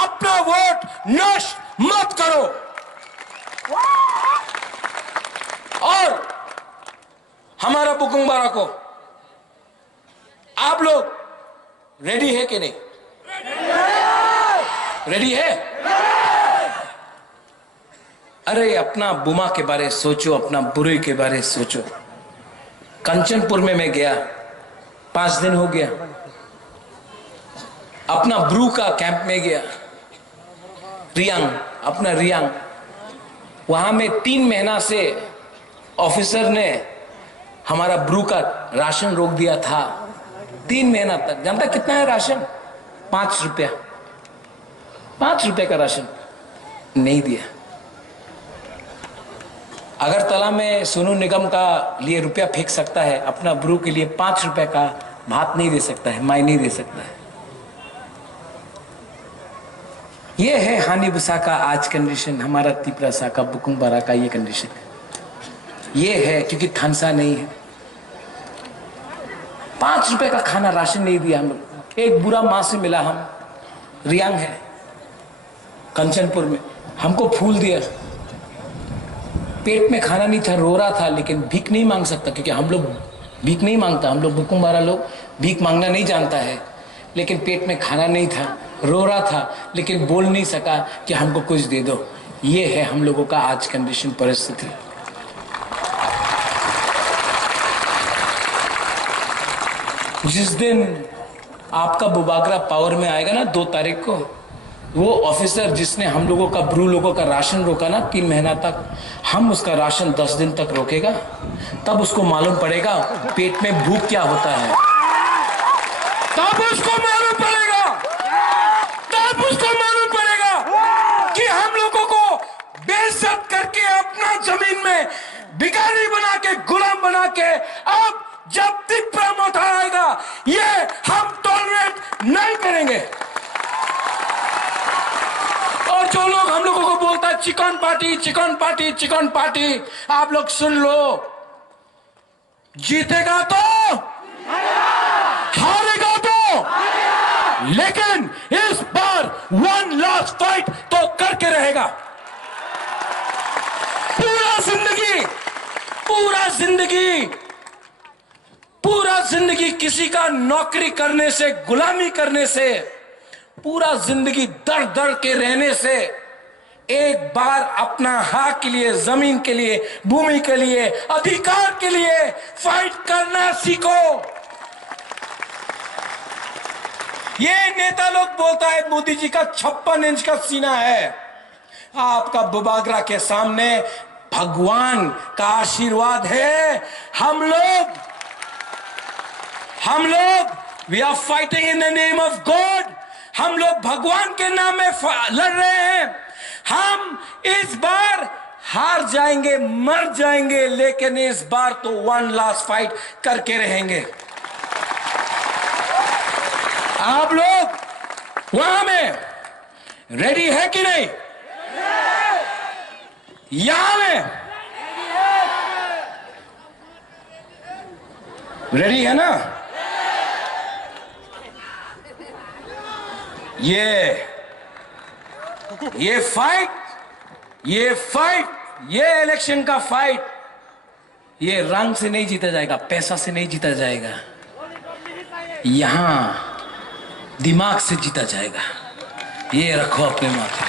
अपना वोट नष्ट मत करो। और हमारा बुकुंबारा को आप लोग रेडी है कि नहीं? रेडी है? अरे अपना बुमा के बारे सोचो, अपना बुरे के बारे सोचो। कंचनपुर में मैं गया, 5 दिन हो गया। अपना ब्रू का कैंप में गया, रियांग, अपना रियांग। वहां में 3 महीना से ऑफिसर ने हमारा ब्रू का राशन रोक दिया था। 3 महीना तक। जानता कितना है राशन? 5 रुपया। 5 रुपए का राशन नहीं दिया। अगर तला में सोनू निगम का लिए रुपया फेंक सकता है, अपना ब्रू के लिए 5 रुपए का भात नहीं दे सकता है, माई नहीं दे सकता है। ये है हानिबुसा का आज कंडीशन, हमारा तिपरासा का, बुकुंबारा का ये कंडीशन ये है, क्योंकि खानसा नहीं है। 5 रुपए का खाना राशन नहीं दिया हम लोग। एक बुरा मां से मिला, हम रियांग है कंचनपुर में, हमको फूल दिया। पेट में खाना नहीं था, रो रहा था, लेकिन भीख नहीं मांग सकता, क्योंकि हम लोग भीख नहीं मांगता। हम लोग बुकुंबारा लोग भीख मांगना नहीं जानता है। लेकिन पेट में खाना नहीं था, रो रहा था, लेकिन बोल नहीं सका कि हमको कुछ दे दो। ये है हम लोगों का आज कंडीशन, परिस्थिति। जिस दिन आपका बुबागरा पावर में आएगा ना, 2 तारीख को, वो ऑफिसर जिसने हम लोगों का, ब्रू लोगों का राशन रोका ना 3 महीना तक, हम उसका राशन 10 दिन तक रोकेगा। तब उसको मालूम पड़ेगा पेट में भूख क्या होता है। तब उसको मालूम पड़ेगा, तब उसको मालूम पड़ेगा कि हम लोगों को बेइज्जत करके अपना जमीन में भिखारी बना के, गुलाम बना के, अब जब तिपरा मोथा आएगा, ये हम टॉलरेट नहीं करेंगे। और जो लोग हम लोगों को बोलता है chicken party, chicken party, chicken party, आप लोग सुन लो, जीतेगा तो हारेगा तो, लेकिन इस बार 1 लास्ट फाइट तो करके रहेगा। पूरा जिंदगी, पूरा जिंदगी, पूरा जिंदगी किसी का नौकरी करने से, गुलामी करने से, पूरा जिंदगी दर दर के रहने से, एक बार अपना हक के लिए, जमीन के लिए, भूमि के लिए, अधिकार के लिए फाइट करना सीखो। ये नेता लोग बोलता है मोदी जी का 56 इंच का सीना है। आपका बुबागरा के सामने भगवान का आशीर्वाद है। हम लोग we are fighting in the name of God. हम लोग भगवान के नाम में लड़ रहे हैं। हम इस बार हार जाएंगे, मर जाएंगे, लेकिन इस बार तो 1 लास्ट फाइट करके रहेंगे। आप लोग वहां में रेडी है कि नहीं? यहां में रेडी है ना? ये फाइट, ये इलेक्शन का फाइट, ये रंग से नहीं जीता जाएगा, पैसा से नहीं जीता जाएगा, यहां दिमाग से जीता जाएगा। ये रखो अपने माथे।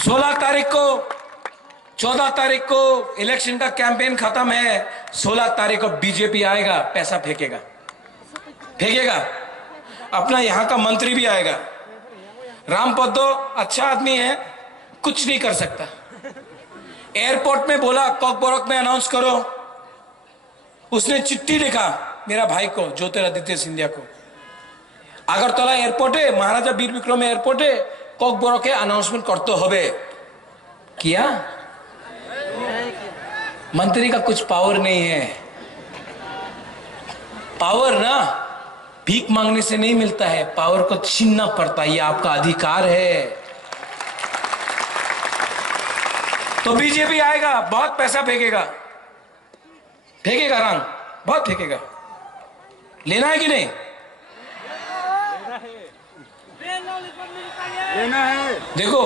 16 तारीख को, 14 तारीख को इलेक्शन का कैंपेन खत्म है। 16 तारीख को बीजेपी आएगा, पैसा फेंकेगा, अपना यहां का मंत्री भी आएगा। रामपद्दो अच्छा आदमी है, कुछ नहीं कर सकता। एयरपोर्ट में बोला कॉकबोरक में अनाउंस करो, उसने चिट्ठी लिखा मेरा भाई को, ज्योतिरादित्य सिंधिया को। अगरतला एयरपोर्ट है, महाराजा वीर विक्रम एयरपोर्ट है, कॉकबोरक अनाउंसमेंट करते होबे। किया? मंत्री का कुछ पावर नहीं है। पावर ना भीख मांगने से नहीं मिलता है, पावर को छीनना पड़ता है, ये आपका अधिकार है। तो बीजेपी आएगा, बहुत पैसा फेंकेगा रंग, बहुत फेंकेगा। लेना है कि नहीं? लेना है। देखो,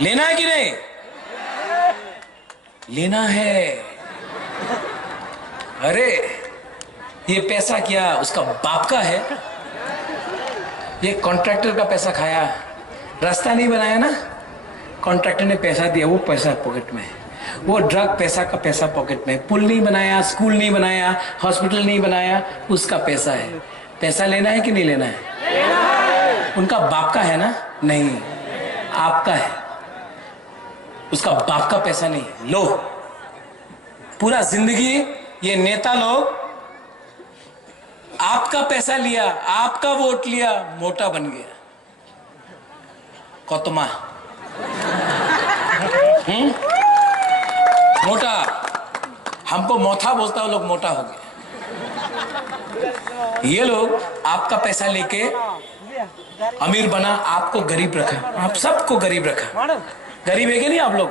लेना है कि नहीं? लेना है। अरे ये पैसा क्या उसका बाप का है? ये कॉन्ट्रैक्टर का पैसा खाया, रास्ता नहीं बनाया ना, कॉन्ट्रैक्टर ने पैसा दिया, वो पैसा पॉकेट में है। वो ड्रग पैसा का पैसा पॉकेट में, पुल नहीं बनाया, स्कूल नहीं बनाया, हॉस्पिटल नहीं बनाया, उसका पैसा है। पैसा लेना है कि नहीं लेना है? लेना है। उनका बाप का है ना? नहीं, आपका है, उसका बाप का पैसा नहीं। लो, पूरा जिंदगी ये नेता लोग आपका पैसा लिया, आपका वोट लिया, मोटा बन गया। कौतमा मोटा, हमको मोथा बोलता है, लोग मोटा हो गए। ये लोग आपका पैसा लेके अमीर बना, आपको गरीब रखा, आप सबको गरीब रखा। गरीब है कि नहीं आप लोग?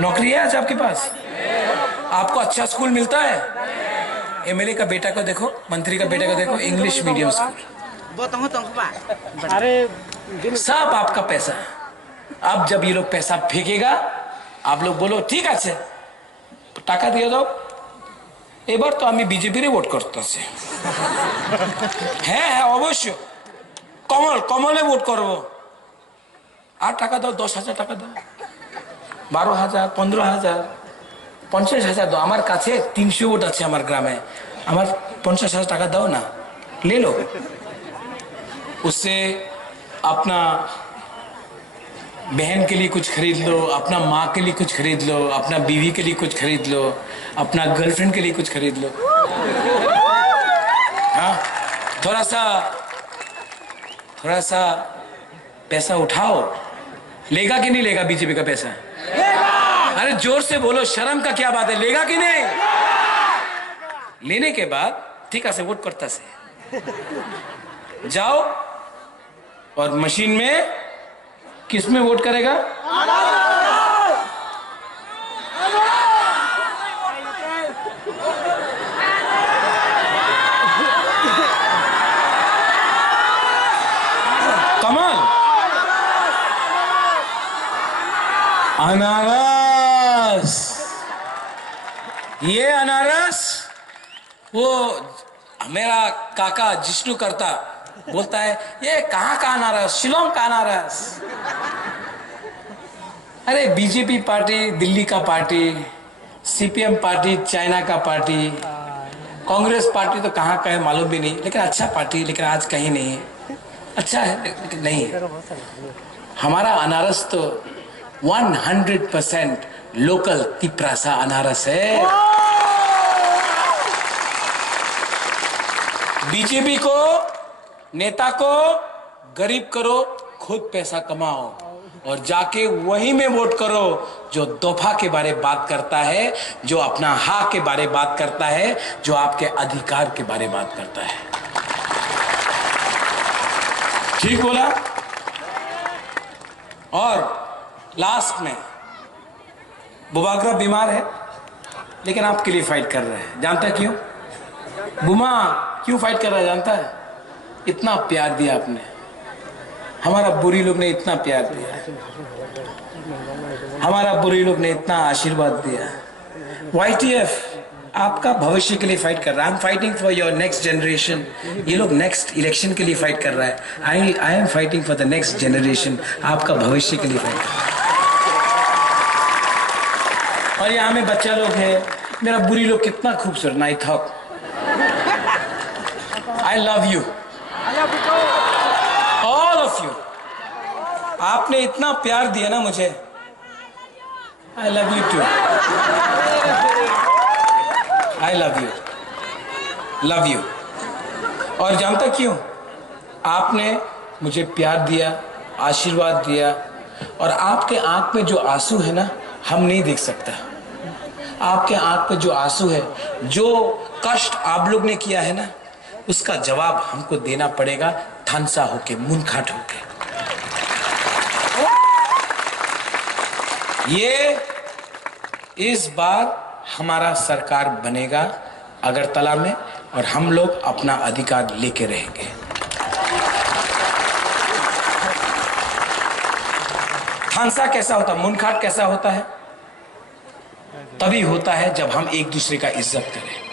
नौकरी है आज आपके पास? आपको अच्छा स्कूल मिलता है? एमएलए का बेटा को देखो, मंत्री का बेटा को देखो, इंग्लिश मीडियम स्कूल, सब आपका पैसा। अब जब ये लोग पैसा फेंकेगा, आप लोग बोलो ठीक আছে, টাকা দিয়ে দাও, এবার তো আমি বিজেপিরে ভোট করতেছি। হ্যাঁ হ্যাঁ অবশ্যই, কমলে ভোট করব। আর টাকা দাও, 10,000 টাকা দাও, 12,000, 15,000, 50,000 দাও। আমার কাছে 300 ভোট আছে আমার গ্রামে, আমার 50,000 টাকা দাও না, ले लो। उससे अपना बहन के लिए कुछ खरीद लो, अपना माँ के लिए कुछ खरीद लो, अपना बीवी के लिए कुछ खरीद लो, अपना गर्लफ्रेंड के लिए कुछ खरीद लो। हाँ, थोड़ा सा पैसा उठाओ। लेगा कि नहीं लेगा बीजेपी का पैसा? अरे जोर से बोलो, शर्म का क्या बात है, लेगा कि नहीं? लेने के बाद ठीक है, वोट करता से जाओ और मशीन में किस में वोट करेगा? कमल, अनारस, ये अनारस वो मेरा काका जिष्णु करता बोलता है, ये कहाँ का अनारस? शिलोंग का अनारस। अरे बीजेपी पार्टी दिल्ली का पार्टी, सीपीएम पार्टी चाइना का पार्टी, कांग्रेस पार्टी तो कहाँ का है मालूम भी नहीं, लेकिन अच्छा पार्टी, लेकिन आज कहीं नहीं है। अच्छा है लेकिन नहीं है। हमारा अनारस तो 100% लोकल तिपरासा अनारस है। बीजेपी को, नेता को गरीब करो, खुद पैसा कमाओ और जाके वही में वोट करो जो दफा के बारे बात करता है, जो अपना हक के बारे बात करता है, जो आपके अधिकार के बारे बात करता है। ठीक बोला? और लास्ट में बुबागरा बीमार है, लेकिन आपके लिए फाइट कर रहे हैं। जानता है क्यों? बुमा क्यों फाइट कर रहा है जानता है? इतना प्यार दिया आपने, हमारा बुरी लोग ने इतना प्यार दिया, हमारा बुरी लोग ने इतना आशीर्वाद दिया। YTF आपका भविष्य के लिए फाइट कर रहा है। I am fighting for your next generation. ये लोग नेक्स्ट इलेक्शन के लिए फाइट कर रहा है। I am fighting for the next generation, आपका भविष्य के लिए फाइट कर रहा है। और यहाँ में बच्चा लोग है, मेरा बुरी लोग कितना खूबसूरत, नाई थक। I love you, all of you। आपने इतना प्यार दिया ना मुझे, I love you too। I love you, love you। और जानता क्यों? आपने मुझे प्यार दिया, आशीर्वाद दिया, और आपके आंख में जो आंसू है ना, हम नहीं देख सकता। आपके आंख में जो आंसू है, जो कष्ट आप लोग ने किया है ना, उसका जवाब हमको देना पड़ेगा, थानसा होके, मुनखाट होके। ये इस बार हमारा सरकार बनेगा अगरतला में, और हम लोग अपना अधिकार लेके रहेंगे। थानसा कैसा होता है, मुनखाट कैसा होता है? तभी होता है जब हम एक दूसरे का इज्जत करें।